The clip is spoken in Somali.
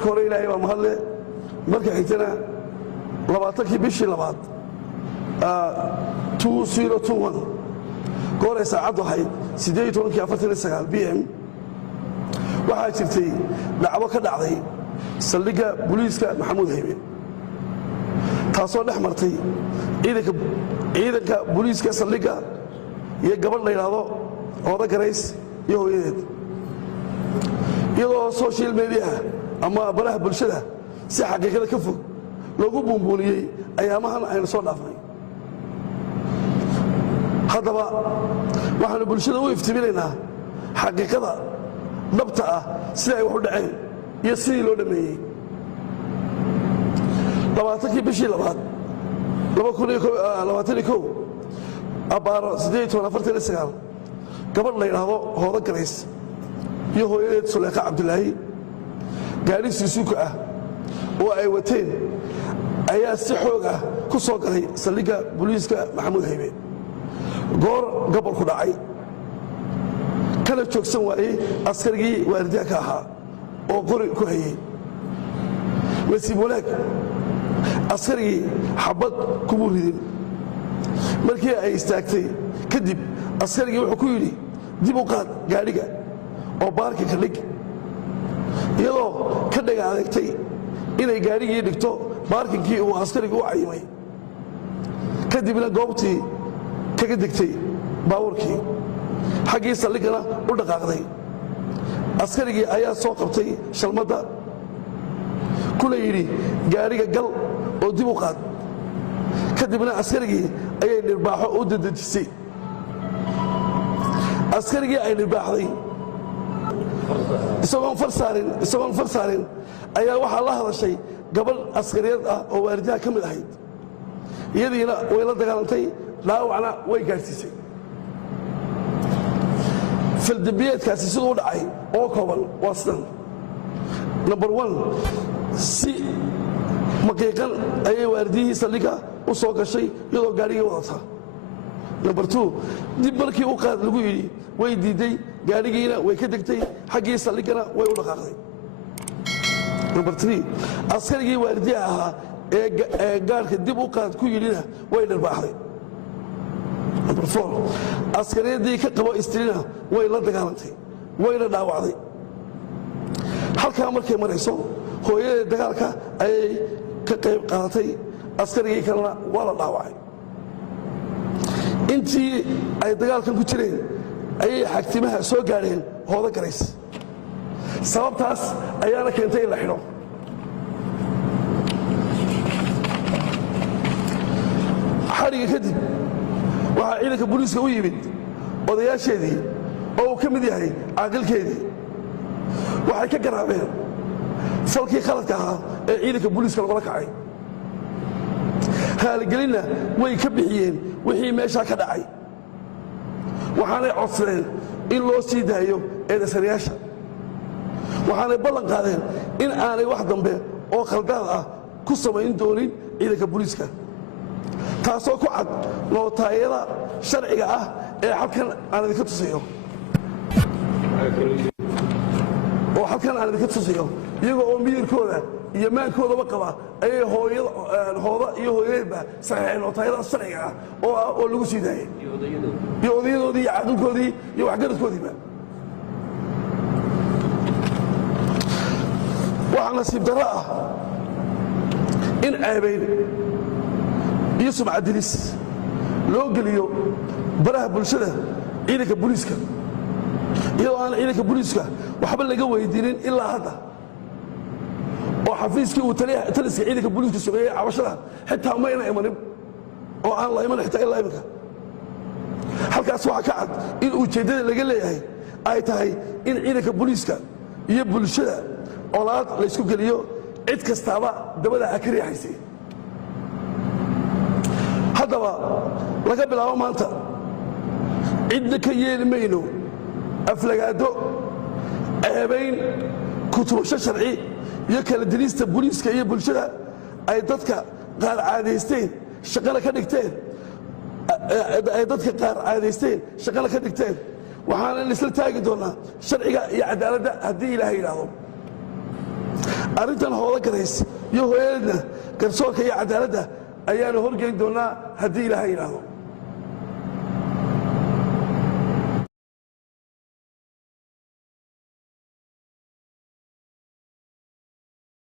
marka hore ilaahay baa mahadle marka xigtana 20kii bishii labaad 2021 goorey saacaddu ahayd 18:49 PM waxaa jirtay dhacdo ka dhacday saldhigga booliiska Maxamuud Haybe taasoo dhex martay ciidanka booliiska saldhigga iyo gabadh la yiraahdo Ooda Garays iyo hooyadeed iyadoo social media ama baraha bulshada si xaqiiqada ka fog loogu buunbuuniyay ayaamahan aynu soo dhaafnay haddaba waxaanu bulshada u iftiiminaynaa xaqiiqada dhabta ah sida ay wax u dhaceen iyo sidii loo dhameeyey 20kii bishii labaad 2021 abaaro 18:49 gabadh la yiraahdo Ooda Garays iyo hooyadeed Suleeqa Cabdulaahi gaari Suzuki ah oo ay wateen ayaa si xoog ah ku soo galay saldhigga booliiska Maxamuud Haybe goor gobol ku dhacay kala joogsan waayay askarigii waardiyaha ka ahaa oo qori ku hayay nasiib wanaag askarigii xabad kuma ridin markii ay istaagtay kadib askarigii wuxuu ku yidhi dib u qaad gaadhiga oo baarka ka dhig iyadoo ka dhaga adeegtay inay gaadhigii dhigto baarkinkii uu askarigu u cayimay kadibna goobtii kaga degtay baabuurkii xaggii saldhiggana u dhaqaaqday askarigii ayaa soo qabtay shalmadda kuna yidhi gaadhiga gal oo dib u qaad kadibna askarigii ayay dhirbaaxo u dadejisay askarigii ay dhirbaaxday isagoon far saarin ayaa waxaa la hadashay gabadh askariyad ah oo waalidaha ka mid ahayd iyadiina way la dagaalantay dhaawacna way gaadhsiisay faldambiyeedkaasi siduu u dhacay oo kooban waa sidan number 1 si maqiiqan ayay waalidihii saldhigga u soo gashay iyadoo gaadhigii wadata number 2 dib markii u qaad lagu yidhi way diiday gaadhigiina way ka degtay xaggii saldhiggana way u dhaqaaqday number 3 askarigii waalidiha ahaa ee gaadhka dib u qaad ku yidhina way dharbaaxday number 4 askariyadii ka qabo istrina way la dagaalantay wayna dhaawacday halkaa markay marayso hooyadee dagaalka ayay ka qayb qaadatay askarigii kalena waa la dhaawacay intii ay dagaalkan ku jireen ayay xagtimaha soo gaadheen Ooda Garays sababtaas ayaana keentay in la xidho xariga kadib waxaa ciidanka booliiska u yimid odayaasheedii oo uu ka mid yahay caaqilkeedii waxay ka garaabeen falkii khaladka ahaa ee ciidanka booliiska lagula kacay haaligelinna way ka bixiyeen wixii meeshaa ka dhacay waxaanay codsadeen in loo sii daayo eedaysanayaasha waxaanay ballan qaadeen in aanay wax dambe oo khaldaad ah ku samayn doonin ciidanka booliiska taasoo ku cad nootaayada sharciga ah ee halkan aan idinka tusayo iyagoo oo miyirkooda iyo maankoodaba qaba ayay hooda iyo hooyadeedba saxiixeen nootaayada sharciga ah oo lagu sii daayay iyo odayadoodii iyo caaqilkoodii iyo waxgaradkoodiiba waxaa nasiib darro ah in ceebayn iyo sumcadilis loo geliyo baraha bulshada ciidanka booliiska iyadoo aan ciidanka booliiska waxba laga weydiinin ilaa hadda oo xafiiskii uu taliska ciidanka booliiska sameeyey cabashada xitaa mayna imanin oo aan la iman xitaa ilaa iminka halkaas waxaa ka cad in ujeeddada laga leeyahay ay tahay in ciidanka booliiska iyo bulshada colaad laysku geliyo cid kastaaba dabada ha ka riixaysay haddaba laga bilaabo maanta cidna ka yeeli mayno aflagaado ceebayn kutubasho sharci iyo kala dilista booliiska iyo bulshada ay dadka qaar caadaysteen shaqana ka dhigteen waxaana isla taagi doonaa sharciga iyo cadaaladda haddii ilaahay yidhaahdo arrintan hooda garays iyo hooyadeedna garsoorka iyo cadaaladda ayaanu horgeyn doonnaa haddii ilaahay yidhaahdo